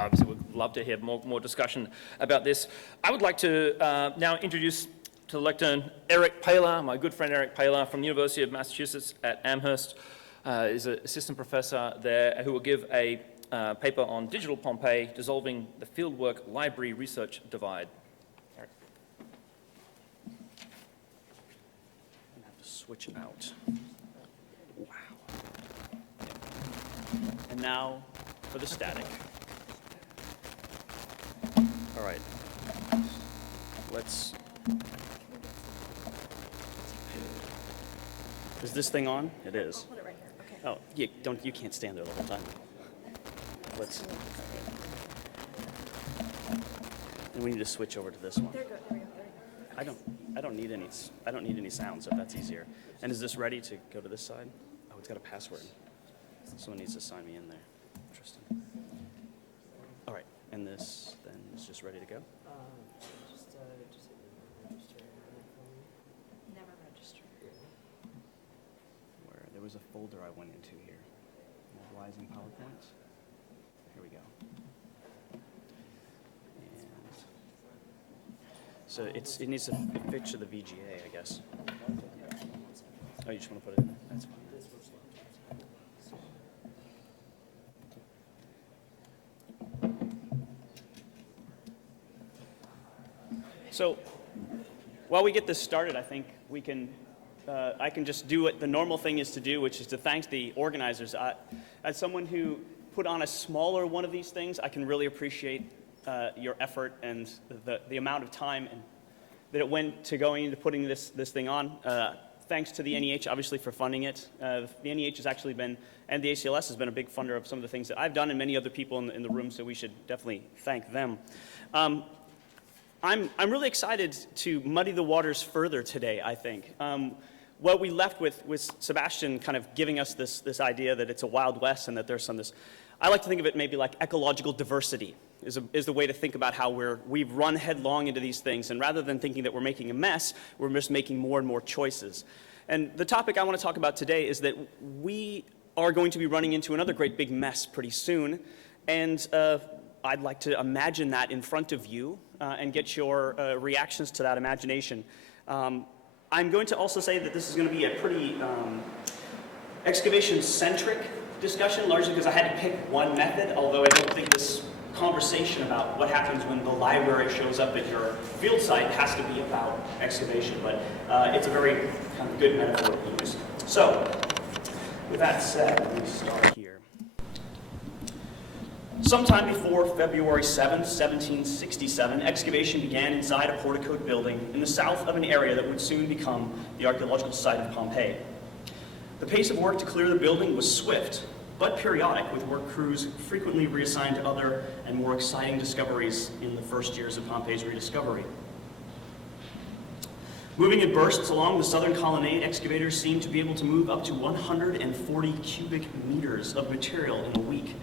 obviously would love to hear more discussion about this. I would like to now introduce to the lectern Eric Poehler, my good friend Eric Poehler from the University of Massachusetts at Amherst. Is an assistant professor there who will give a paper on digital Pompeii, dissolving the Fieldwork-Library research divide. Eric. I'm going to have to switch out. Wow. And now for the static. All right. Let's... Is this thing on? It is. I'll put it right here. Okay. Oh, you can't stand there the whole time. Let's. And we need to switch over to this one. There we go. I don't need any sounds if that's easier. And is this ready to go to this side? Oh, it's got a password. Someone needs to sign me in there. Interesting. All right, and this then is just ready to go. Just register. Never register. Where there was a folder I went into here. Mobilizing PowerPoint. Here we go. And so it needs to fit to the VGA, I guess. Oh, you just want to put it in there? That's fine. So while we get this started, I think we can, I can just do what the normal thing is to do, which is to thank the organizers. As someone who put on a smaller one of these things, I can really appreciate your effort and the amount of time that it went to going into putting this thing on. Thanks to the NEH, obviously, for funding it. The NEH has actually been, and the ACLS has been a big funder of some of the things that I've done and many other people in the room, so we should definitely thank them. I'm really excited to muddy the waters further today, I think. What we left with Sebastian kind of giving us this idea that it's a Wild West and that there's I like to think of it maybe like ecological diversity is the way to think about how we've run headlong into these things. And rather than thinking that we're making a mess, we're just making more and more choices. And the topic I want to talk about today is that we are going to be running into another great big mess pretty soon. And I'd like to imagine that in front of you and get your reactions to that imagination. I'm going to also say that this is going to be a pretty excavation-centric discussion, largely because I had to pick one method, although I don't think this conversation about what happens when the library shows up at your field site has to be about excavation, but it's a very kind of good metaphor to use. So, with that said, let me start here. Sometime before February 7th, 1767, excavation began inside a porticoed building in the south of an area that would soon become the archaeological site of Pompeii. The pace of work to clear the building was swift, but periodic, with work crews frequently reassigned to other and more exciting discoveries in the first years of Pompeii's rediscovery. Moving in bursts along the southern colonnade, excavators seemed to be able to move up to 140 cubic meters of material in a week,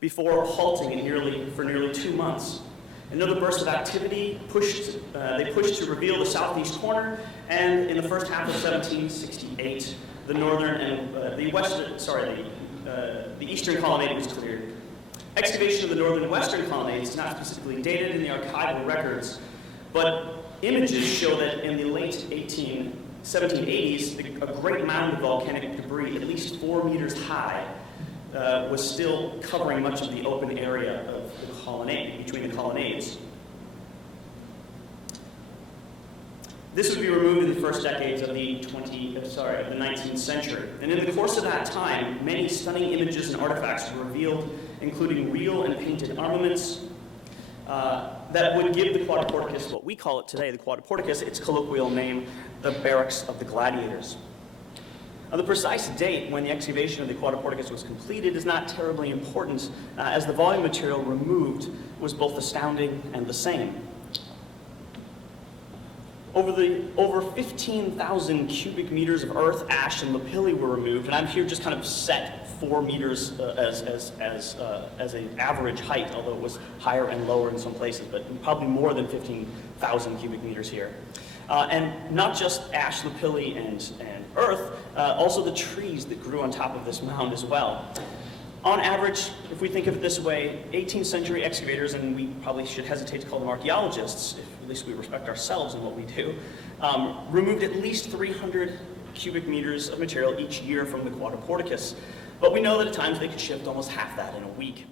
before halting for nearly 2 months. Another burst of activity pushed to reveal the southeast corner, and in the first half of 1768, the northern and the eastern colonnade was cleared. Excavation of the northern and western colonnades is not specifically dated in the archival records, but images show that in the late 1780s, a great mound of volcanic debris, at least 4 meters high, was still covering much of the open area of the colonnade, between the colonnades. This would be removed in the first decades of the 19th century. And in the course of that time, many stunning images and artifacts were revealed, including real and painted armaments that would give the Quadriporticus, what we call it today, the Quadriporticus, its colloquial name, the Barracks of the Gladiators. Now, the precise date when the excavation of the Quadriporticus was completed is not terribly important, as the volume of material removed was both astounding and the same. Over 15,000 cubic meters of earth, ash, and lapilli were removed, and I'm here just kind of set 4 meters as an average height, although it was higher and lower in some places, but probably more than 15,000 cubic meters here. And not just ash, lapilli, and earth, also the trees that grew on top of this mound as well. On average, if we think of it this way, 18th century excavators, and we probably should hesitate to call them archaeologists, if at least we respect ourselves in what we do, removed at least 300 cubic meters of material each year from the Quadriporticus. But we know that at times they could shift almost half that in a week.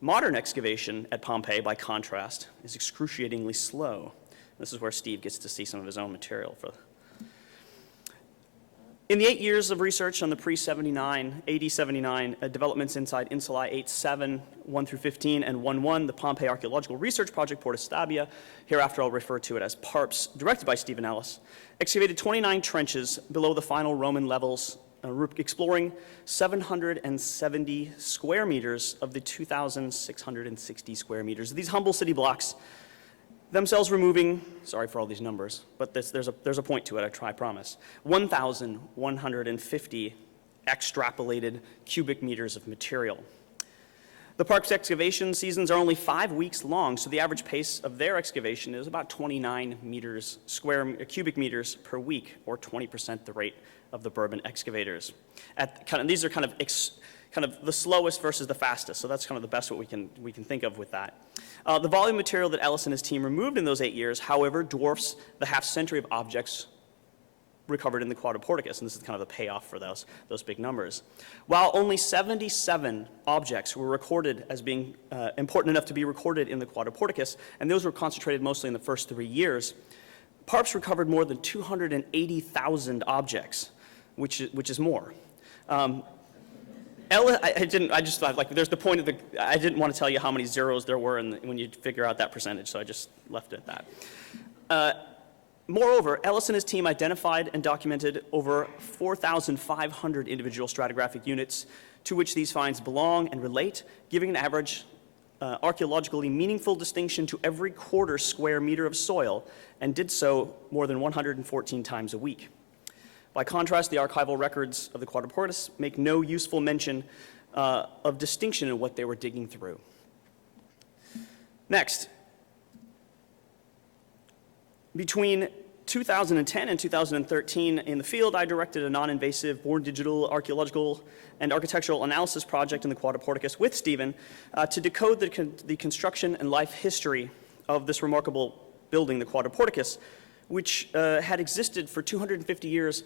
Modern excavation at Pompeii, by contrast, is excruciatingly slow. This is where Steve gets to see some of his own material. In the 8 years of research on the pre-79, AD 79 developments inside Insulae 8-7, 1 through 15, and 1-1, the Pompeii Archaeological Research Project Porta Stabia, hereafter I'll refer to it as PARPS, directed by Stephen Ellis, excavated 29 trenches below the final Roman levels, exploring 770 square meters of the 2,660 square meters of these humble city blocks, themselves removing, sorry for all these numbers, but there's a point to it, I promise, 1,150 extrapolated cubic meters of material. The park's excavation seasons are only 5 weeks long, so the average pace of their excavation is about 29 cubic meters per week, or 20% the rate of the Bourbon excavators. These are kind of the slowest versus the fastest, so that's kind of the best what we can think of with that. The volume material that Ellis and his team removed in those 8 years, however, dwarfs the half-century of objects recovered in the Quadriporticus, and this is kind of the payoff for those big numbers. While only 77 objects were recorded as being important enough to be recorded in the Quadriporticus, and those were concentrated mostly in the first 3 years, PARPS recovered more than 280,000 objects, which is more. I just thought, like, there's the point of I didn't want to tell you how many zeros there were when you figure out that percentage, so I just left it at that. Moreover, Ellis and his team identified and documented over 4,500 individual stratigraphic units to which these finds belong and relate, giving an average archaeologically meaningful distinction to every quarter square meter of soil, and did so more than 114 times a week. By contrast, the archival records of the Quadriporticus make no useful mention of distinction in what they were digging through. Next, between 2010 and 2013 in the field, I directed a non-invasive born digital archaeological and architectural analysis project in the Quadriporticus with Stephen to decode the construction and life history of this remarkable building, the Quadriporticus, which had existed for 250 years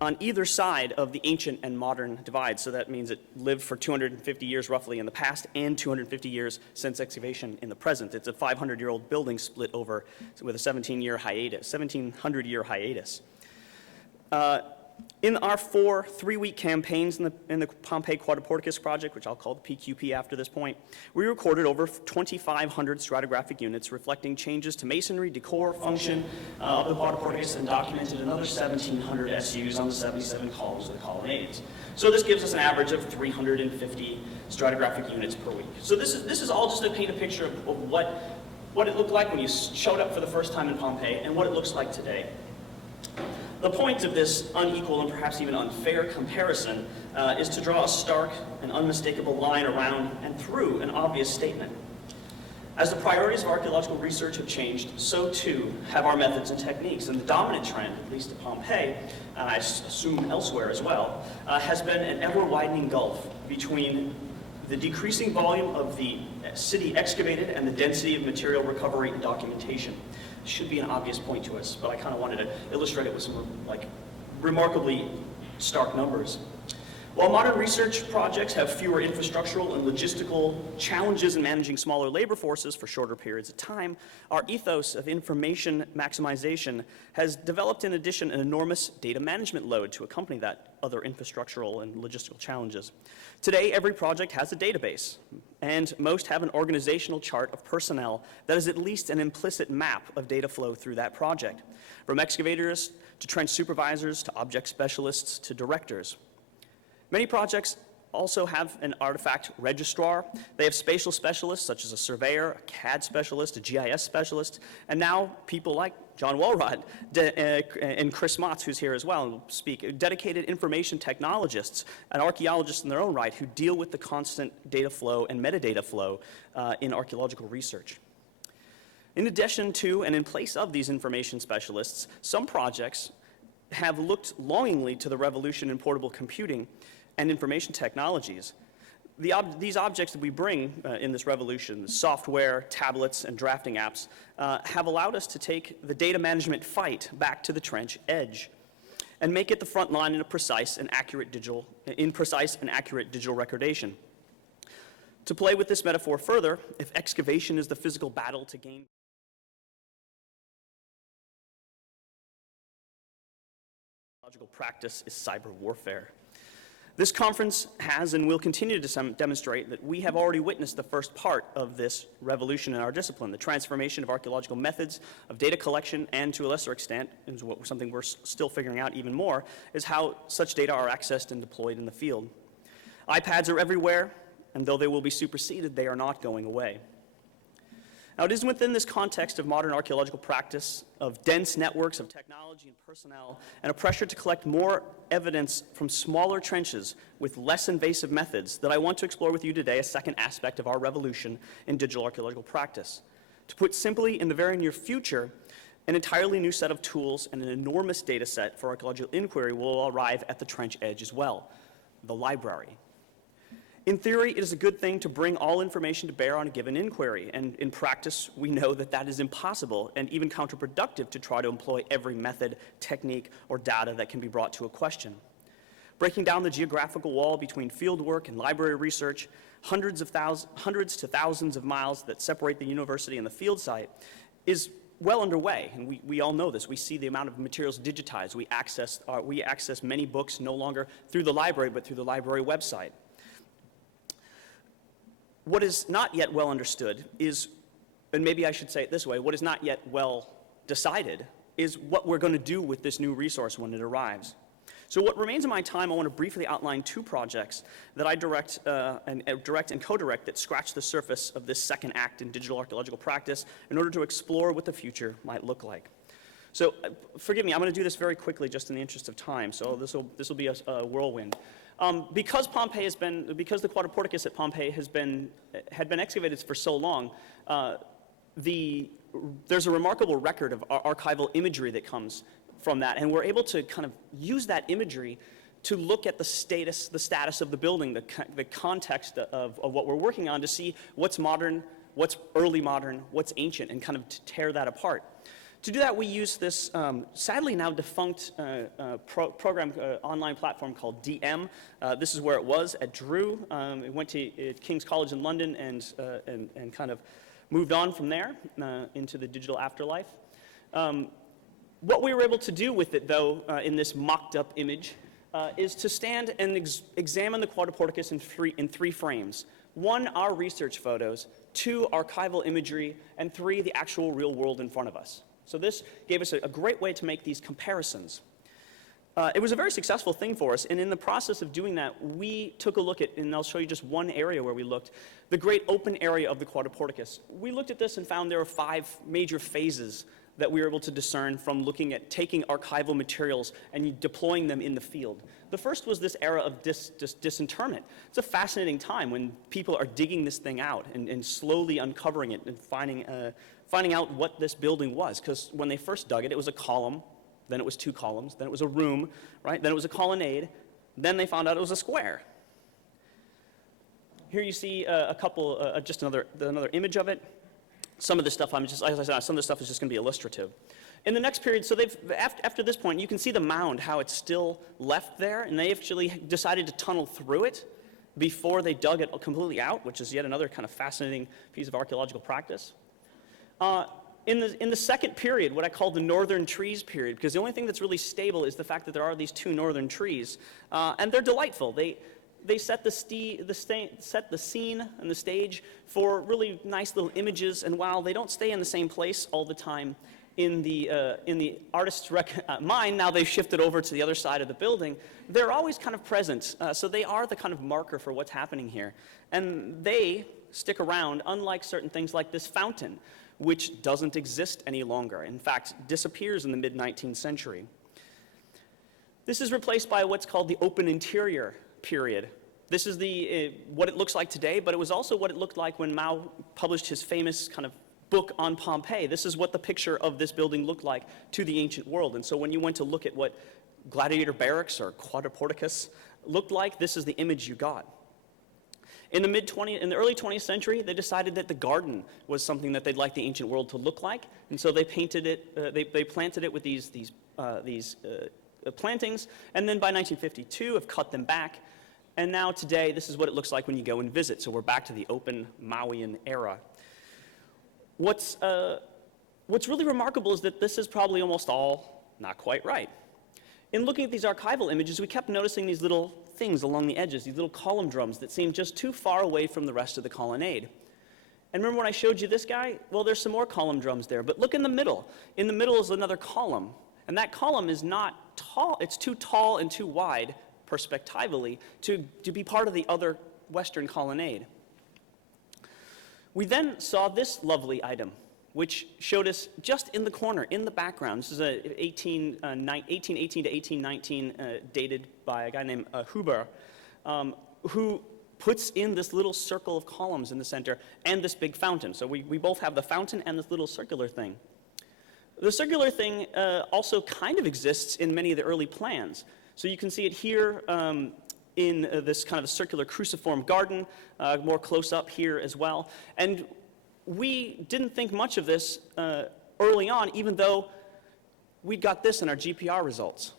on either side of the ancient and modern divide. So that means it lived for 250 years roughly in the past and 250 years since excavation in the present. It's a 500-year-old building split over with a 1700-year hiatus. In our 4 3-week campaigns in the Pompeii Quadriporticus project, which I'll call the PQP after this point, we recorded over 2,500 stratigraphic units reflecting changes to masonry, decor, function of the Quadriporticus, and documented another 1,700 SUs on the 77 columns of the colonnades. So this gives us an average of 350 stratigraphic units per week. So this is all just to paint a picture of what it looked like when you showed up for the first time in Pompeii and what it looks like today. The point of this unequal and perhaps even unfair comparison is to draw a stark and unmistakable line around and through an obvious statement. As the priorities of archaeological research have changed, so too have our methods and techniques. And the dominant trend, at least at Pompeii, and I assume elsewhere as well, has been an ever-widening gulf between the decreasing volume of the city excavated and the density of material recovery and documentation. Should be an obvious point to us, but I kind of wanted to illustrate it with some remarkably stark numbers. While modern research projects have fewer infrastructural and logistical challenges in managing smaller labor forces for shorter periods of time, our ethos of information maximization has developed in addition an enormous data management load to accompany that other infrastructural and logistical challenges. Today, every project has a database, and most have an organizational chart of personnel that is at least an implicit map of data flow through that project, from excavators to trench supervisors to object specialists to directors. Many projects also have an artifact registrar. They have spatial specialists such as a surveyor, a CAD specialist, a GIS specialist, and now people like John Walrod and Chris Motz, who's here as well and will speak, dedicated information technologists and archaeologists in their own right who deal with the constant data flow and metadata flow in archaeological research. In addition to and in place of these information specialists, some projects have looked longingly to the revolution in portable computing and information technologies. these objects that we bring in this revolution, software, tablets, and drafting apps, have allowed us to take the data management fight back to the trench edge and make it the front line in precise and accurate digital recordation. To play with this metaphor further, if excavation is the physical battle to gain technological practice is cyber warfare. This conference has and will continue to demonstrate that we have already witnessed the first part of this revolution in our discipline, the transformation of archaeological methods of data collection, and to a lesser extent, and something we're still figuring out even more, is how such data are accessed and deployed in the field. iPads are everywhere, and though they will be superseded, they are not going away. Now, it is within this context of modern archaeological practice, of dense networks of technology and personnel, and a pressure to collect more evidence from smaller trenches with less invasive methods, that I want to explore with you today a second aspect of our revolution in digital archaeological practice. To put simply, in the very near future, an entirely new set of tools and an enormous data set for archaeological inquiry will arrive at the trench edge as well, the library. In theory, it is a good thing to bring all information to bear on a given inquiry, and in practice, we know that that is impossible and even counterproductive to try to employ every method, technique, or data that can be brought to a question. Breaking down the geographical wall between fieldwork and library research, hundreds to thousands of miles that separate the university and the field site, is well underway, and we all know this. We see the amount of materials digitized. We access many books no longer through the library, but through the library website. What is not yet well understood is, and maybe I should say it this way, what is not yet well decided is what we're going to do with this new resource when it arrives. So what remains of my time, I want to briefly outline two projects that I direct and co-direct that scratch the surface of this second act in digital archaeological practice in order to explore what the future might look like. So forgive me, I'm going to do this very quickly just in the interest of time, so this will be a whirlwind. Because the Quadriporticus at Pompeii had been excavated for so long, there's a remarkable record of archival imagery that comes from that, and we're able to kind of use that imagery to look at the status of the building, the context of what we're working on, to see what's modern, what's early modern, what's ancient, and kind of to tear that apart. To do that, we use this sadly now defunct online platform called DM. This is where it was at Drew. It went to King's College in London and kind of moved on from there into the digital afterlife. What we were able to do with it, though, in this mocked-up image, is to stand and examine the Quadriporticus in three frames. One, our research photos. Two, archival imagery. And three, the actual real world in front of us. So this gave us a great way to make these comparisons. It was a very successful thing for us, and in the process of doing that, we took a look at, and I'll show you just one area where we looked, the great open area of the Quadriporticus. We looked at this and found there were 5 major phases that we were able to discern from looking at taking archival materials and deploying them in the field. The first was this era of disinterment. It's a fascinating time when people are digging this thing out and slowly uncovering it and finding out what this building was, because when they first dug it, it was a column, then it was 2 columns, then it was a room, right? Then it was a colonnade, then they found out it was a square. Here you see just another image of it. Some of this stuff, as I said, some of this stuff is just going to be illustrative. In the next period, so after this point, you can see the mound, how it's still left there, and they actually decided to tunnel through it before they dug it completely out, which is yet another kind of fascinating piece of archaeological practice. In the second period, what I call the northern trees period, because the only thing that's really stable is the fact that there are these 2 northern trees, and they're delightful. They set the scene and the stage for really nice little images, and while they don't stay in the same place all the time in the artist's mind, now they've shifted over to the other side of the building, they're always kind of present, so they are the kind of marker for what's happening here. And they stick around, unlike certain things like this fountain, which doesn't exist any longer. In fact, disappears in the mid-19th century. This is replaced by what's called the open interior period. This is what it looks like today, but it was also what it looked like when Mao published his famous kind of book on Pompeii. This is what the picture of this building looked like to the ancient world. And so when you went to look at what gladiator barracks or Quadriporticus looked like, this is the image you got. In the early 20th century, they decided that the garden was something that they'd like the ancient world to look like, and so they painted it. They planted it with these plantings, and then by 1952 have cut them back, and now today this is what it looks like when you go and visit. So we're back to the open Mauian era. What's really remarkable is that this is probably almost all not quite right. In looking at these archival images, we kept noticing these little things along the edges, these little column drums that seemed just too far away from the rest of the colonnade. And remember when I showed you this guy? Well, there's some more column drums there, but look in the middle. In the middle is another column, and that column is not tall. It's too tall and too wide, perspectively, to be part of the other western colonnade. We then saw this lovely item, which showed us just in the corner, in the background. This is a 1818 to 1819 dated by a guy named Huber, who puts in this little circle of columns in the center and this big fountain. So we both have the fountain and this little circular thing. The circular thing also kind of exists in many of the early plans. So you can see it here in this kind of circular cruciform garden, more close up here as well. And we didn't think much of this early on, even though we got this in our GPR results.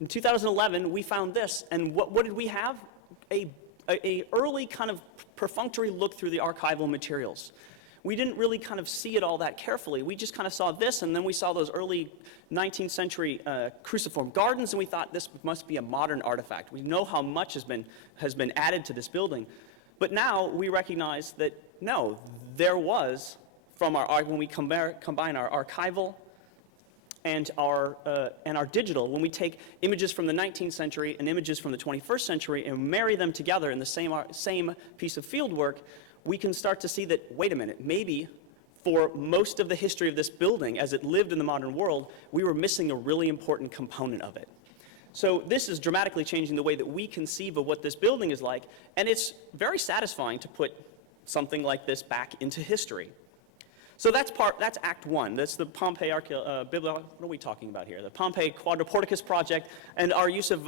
In 2011, we found this, and what did we have? A early kind of perfunctory look through the archival materials. We didn't really kind of see it all that carefully. We just kind of saw this, and then we saw those early 19th century cruciform gardens, and we thought this must be a modern artifact. We know how much has been added to this building. But now we recognize that, no, there was, when we combine our archival and our digital, when we take images from the 19th century and images from the 21st century and marry them together in the same piece of field work, we can start to see that, wait a minute, maybe for most of the history of this building as it lived in the modern world, we were missing a really important component of it. So this is dramatically changing the way that we conceive of what this building is like, and it's very satisfying to put something like this back into history. So that's Act 1. That's the Pompeii what are we talking about here? The Pompeii Quadriporticus project and our use of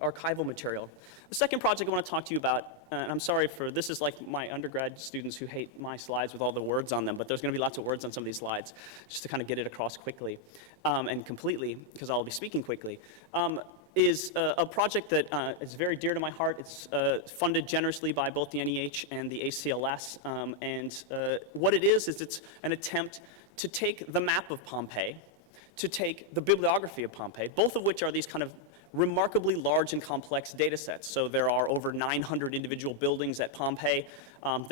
archival material. The second project I want to talk to you about, and I'm sorry for, this is like my undergrad students who hate my slides with all the words on them, but there's going to be lots of words on some of these slides, just to kind of get it across quickly and completely, because I'll be speaking quickly, is a project that is very dear to my heart. It's funded generously by both the NEH and the ACLS, and what it is it's an attempt to take the map of Pompeii, to take the bibliography of Pompeii, both of which are these kind of remarkably large and complex data sets. So there are over 900 individual buildings at Pompeii. And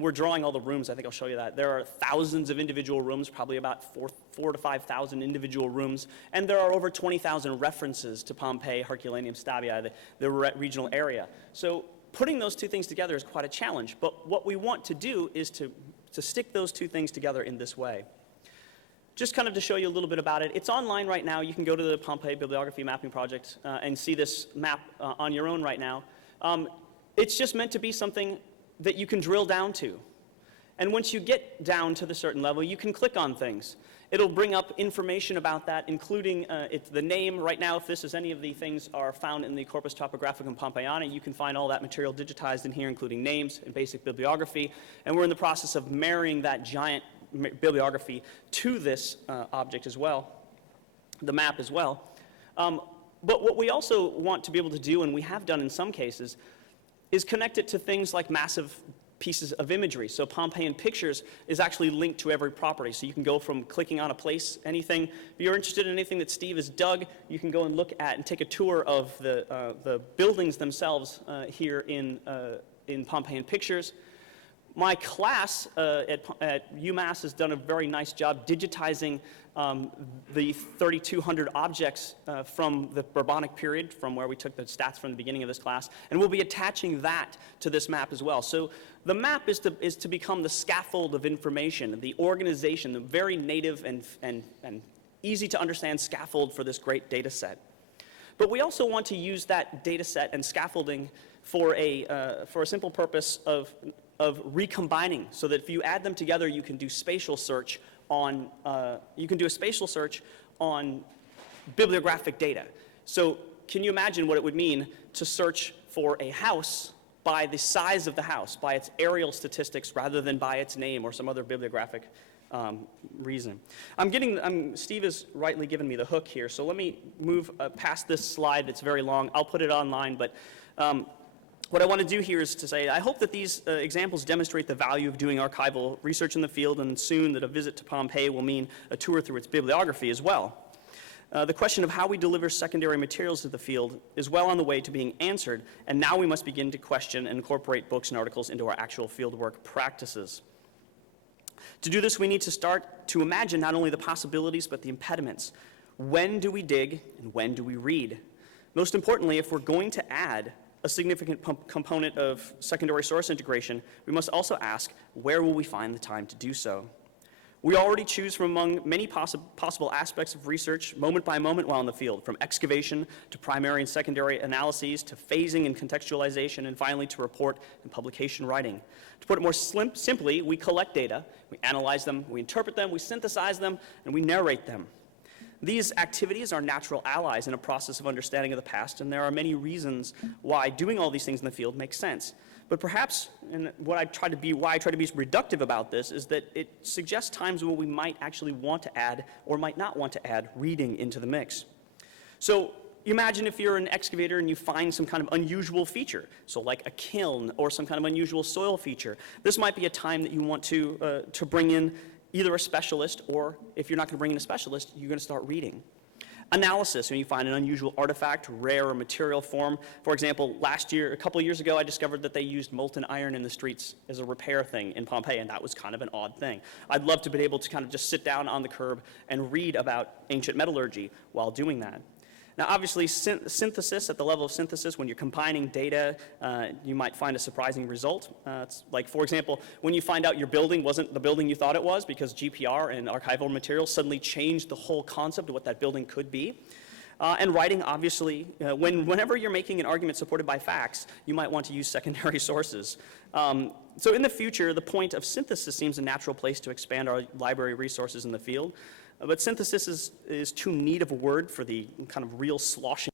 we're drawing all the rooms, I think I'll show you that. There are thousands of individual rooms, probably about 4,000 to 5,000 individual rooms. And there are over 20,000 references to Pompeii, Herculaneum, Stabia, the regional area. So putting those two things together is quite a challenge. But what we want to do is to stick those two things together in this way. Just kind of to show you a little bit about it, it's online right now. You can go to the Pompeii Bibliography Mapping Project and see this map on your own right now. It's just meant to be something that you can drill down to. And once you get down to the certain level, you can click on things. It'll bring up information about that, including the name. Right now, if any of the things are found in the Corpus Topographicum Pompeiana, you can find all that material digitized in here, including names and basic bibliography. And we're in the process of marrying that giant bibliography to this object as well, the map as well. But what we also want to be able to do, and we have done in some cases, is connect it to things like massive pieces of imagery. So Pompeian Pictures is actually linked to every property. So you can go from clicking on a place, anything. If you're interested in anything that Steve has dug, you can go and look at and take a tour of the buildings themselves here in Pompeian Pictures. My class at UMass has done a very nice job digitizing the 3,200 objects from the Bourbonic period, from where we took the stats from the beginning of this class, and we'll be attaching that to this map as well. So the map is to become the scaffold of information, the organization, the very native and easy to understand scaffold for this great data set. But we also want to use that data set and scaffolding for a simple purpose of recombining, so that if you add them together, you can do spatial search on bibliographic data. So can you imagine what it would mean to search for a house by the size of the house, by its aerial statistics, rather than by its name or some other bibliographic reason. Steve has rightly given me the hook here, so let me move past this slide. It's very long. I'll put it online, but what I want to do here is to say, I hope that these examples demonstrate the value of doing archival research in the field, and soon that a visit to Pompeii will mean a tour through its bibliography as well. The question of how we deliver secondary materials to the field is well on the way to being answered, and now we must begin to question and incorporate books and articles into our actual fieldwork practices. To do this, we need to start to imagine not only the possibilities, but the impediments. When do we dig, and when do we read? Most importantly, if we're going to add a significant component of secondary source integration, we must also ask, where will we find the time to do so? We already choose from among many possible aspects of research, moment by moment while in the field, from excavation to primary and secondary analyses to phasing and contextualization, and finally to report and publication writing. To put it more simply, we collect data, we analyze them, we interpret them, we synthesize them, and we narrate them. These activities are natural allies in a process of understanding of the past, and there are many reasons why doing all these things in the field makes sense. But perhaps, and why I try to be reductive about this, is that it suggests times when we might actually want to add, or might not want to add, reading into the mix. So imagine if you're an excavator and you find some kind of unusual feature, so like a kiln or some kind of unusual soil feature. This might be a time that you want to bring in either a specialist, or if you're not going to bring in a specialist, you're going to start reading. Analysis, when you find an unusual artifact, rare or material form. For example, a couple years ago, I discovered that they used molten iron in the streets as a repair thing in Pompeii, and that was kind of an odd thing. I'd love to be able to kind of just sit down on the curb and read about ancient metallurgy while doing that. Now, obviously, synthesis, at the level of synthesis, when you're combining data, you might find a surprising result. It's like, for example, when you find out your building wasn't the building you thought it was because GPR and archival materials suddenly changed the whole concept of what that building could be. And writing, obviously, whenever you're making an argument supported by facts, you might want to use secondary sources. So in the future, the point of synthesis seems a natural place to expand our library resources in the field. But synthesis is too neat of a word for the kind of real sloshing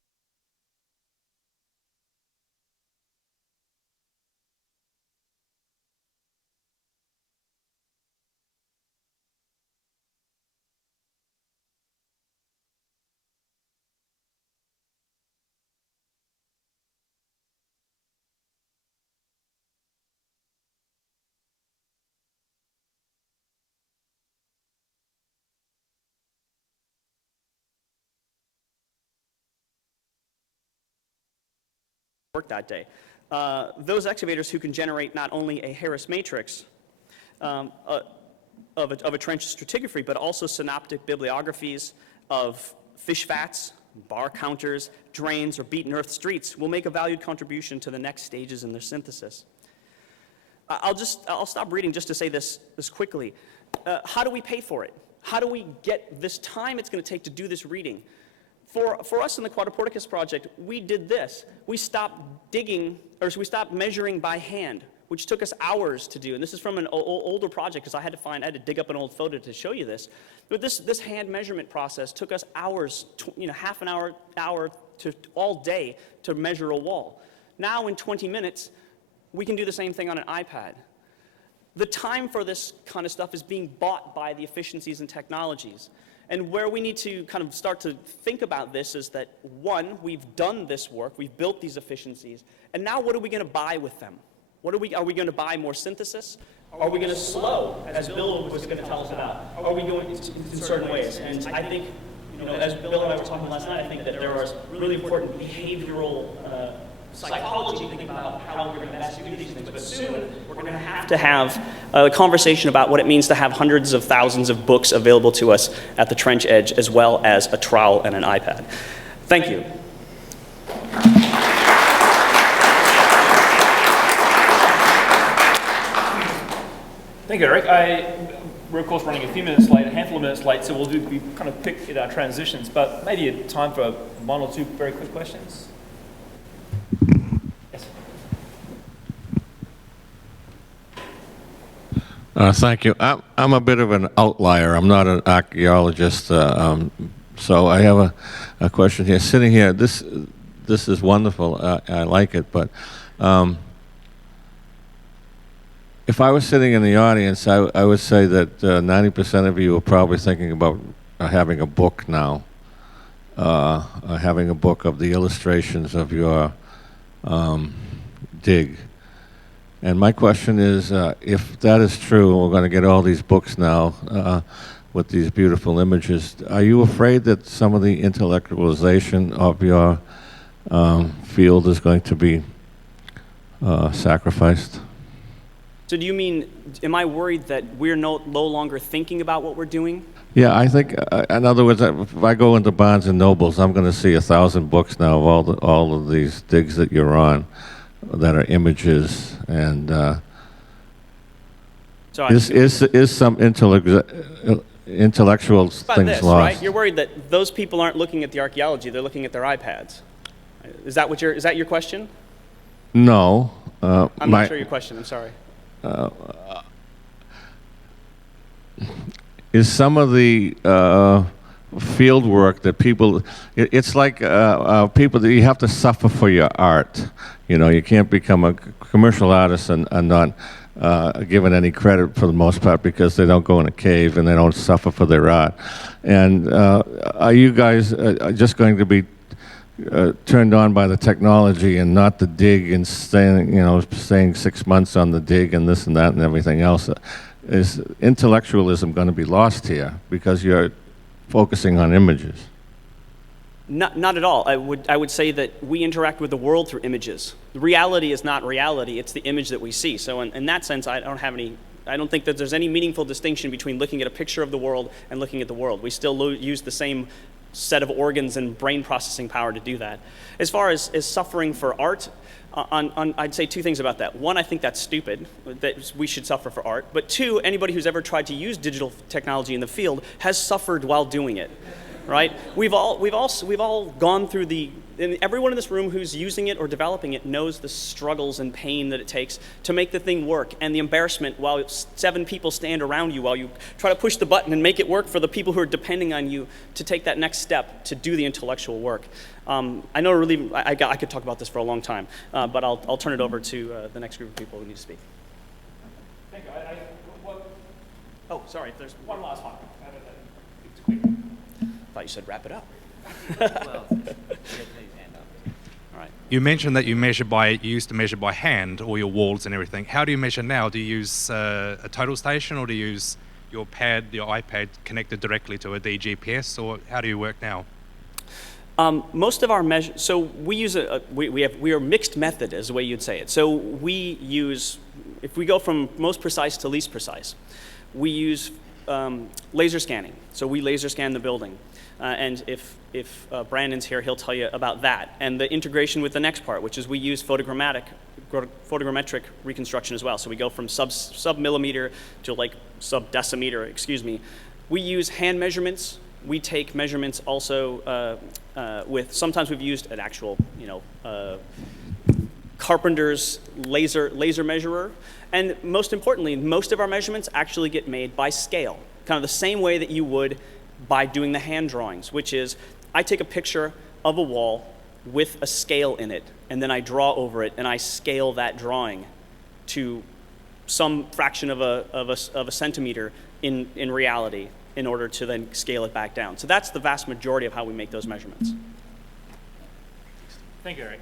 work that day. Those excavators who can generate not only a Harris matrix of a trench stratigraphy, but also synoptic bibliographies of fish fats, bar counters, drains, or beaten earth streets will make a valued contribution to the next stages in their synthesis. I'll stop reading just to say this quickly. How do we pay for it? How do we get this time it's going to take to do this reading? For us in the Quadriporticus project, we did this. We stopped measuring by hand, which took us hours to do. And this is from an older project, because I had to dig up an old photo to show you this. But this hand measurement process took us hours, half an hour to all day to measure a wall. Now in 20 minutes, we can do the same thing on an iPad. The time for this kind of stuff is being bought by the efficiencies and technologies. And where we need to kind of start to think about this is that, one, we've done this work, we've built these efficiencies, and now what are we going to buy with them? Are we going to buy more synthesis? Are we going to slow, as Bill was going to tell us about? Are we going to, in certain ways? And I think, as Bill and I were talking last night, I think that there are really important behavioral psychology to think about how we're going to best do these things. But soon, we're going to have a conversation about what it means to have hundreds of thousands of books available to us at the trench edge, as well as a trowel and an iPad. Thank you. Thank you, Eric. We're of course running a few minutes late, a handful of minutes late, so we'll be kind of quick in our transitions, but maybe a time for one or two very quick questions. Thank you. I'm a bit of an outlier. I'm not an archaeologist, so I have a question here. Sitting here, this is wonderful. I like it, but if I was sitting in the audience, I would say that 90% of you are probably thinking about having a book now, having a book of the illustrations of your dig. And my question is, if that is true, and we're going to get all these books now with these beautiful images, are you afraid that some of the intellectualization of your field is going to be sacrificed? So do you mean, am I worried that we're no longer thinking about what we're doing? Yeah, I think, in other words, if I go into Barnes and Nobles, I'm going to see 1,000 books now of all of these digs that you're on that are images, and So is some intellectual about things this, lost? right? You're worried that those people aren't looking at the archaeology; they're looking at their iPads. Is that your question? No. I'm not sure your question. I'm sorry. Is some of the field work that people, it's like people that you have to suffer for your art. You know, you can't become a commercial artist and not given any credit for the most part because they don't go in a cave and they don't suffer for their art. And are you guys just going to be turned on by the technology and not the dig and staying 6 months on the dig and this and that and everything else? Is intellectualism going to be lost here because you're focusing on images? Not at all. I would say that we interact with the world through images. Reality is not reality, it's the image that we see. So in that sense, I don't think that there's any meaningful distinction between looking at a picture of the world and looking at the world. We still use the same set of organs and brain processing power to do that. As far as suffering for art, I'd say two things about that. One, I think that's stupid, that we should suffer for art. But two, anybody who's ever tried to use digital technology in the field has suffered while doing it, right? We've all gone through and everyone in this room who's using it or developing it knows the struggles and pain that it takes to make the thing work, and the embarrassment while 7 people stand around you while you try to push the button and make it work for the people who are depending on you to take that next step to do the intellectual work. I know I could talk about this for a long time, but I'll turn it over to the next group of people who need to speak. Thank you. Oh, sorry, if there's One last one. It's quick. thought you said wrap it up. Well, get his hand up. All right. You mentioned that you used to measure by hand all your walls and everything. How do you measure now? Do you use a total station, or do you use your iPad connected directly to a DGPS, or how do you work now? Most of our measures, so we use we are mixed method is the way you'd say it. So we use, if we go from most precise to least precise, we use laser scanning. So we laser scan the building. And if Brandon's here, he'll tell you about that. And the integration with the next part, which is we use photogrammetric reconstruction as well. So we go from sub-millimeter to like sub-decimeter, excuse me. We use hand measurements. We take measurements also sometimes we've used an actual, carpenter's laser measurer. And most importantly, most of our measurements actually get made by scale, kind of the same way that you would by doing the hand drawings, which is I take a picture of a wall with a scale in it, and then I draw over it, and I scale that drawing to some fraction of a centimeter in reality in order to then scale it back down. So that's the vast majority of how we make those measurements. Thank you, Eric.